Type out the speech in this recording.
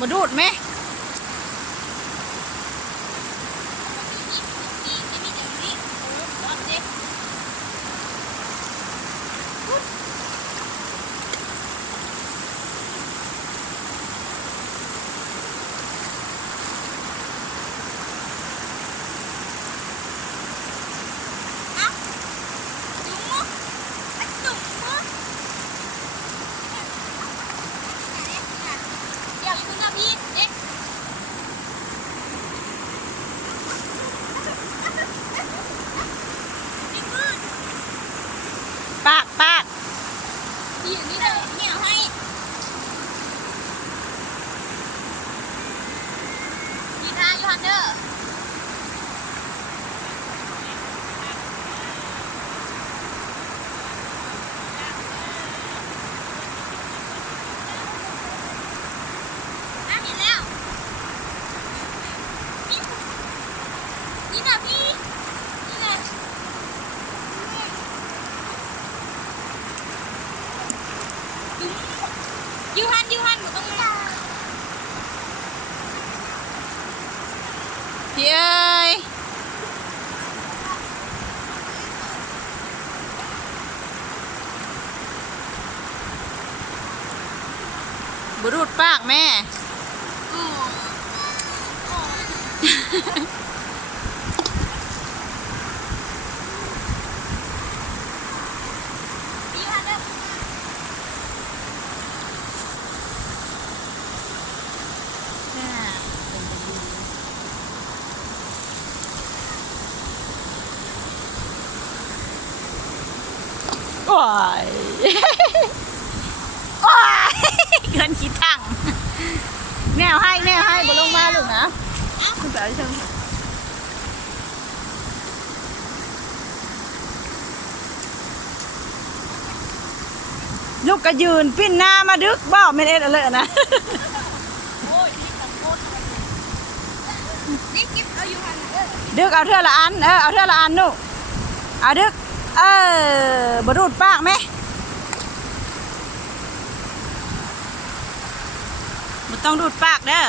มาดูดไหมปากปากนี่เลยเนี่ยให้ยีท่ายูฮันเดอร์เห็นแล้วนี่นะพี่นี่เลยยูฮันหนูต้องมาพี่เอ้ยบรูดปากแม่ว้ายว้ายเกินคิดทั้งแนวให้บ่ลงมาลูกนะคุณสาวชมลูกก็ยืนปิ้นหน้ามาดึกบ่ไม่เอ็ดอะไรนะดึกเอาเท่าละอันเอาเท่าละอันลูกเอาดึกบรูดปากไหมบ่ต้องดูดปากเด้อ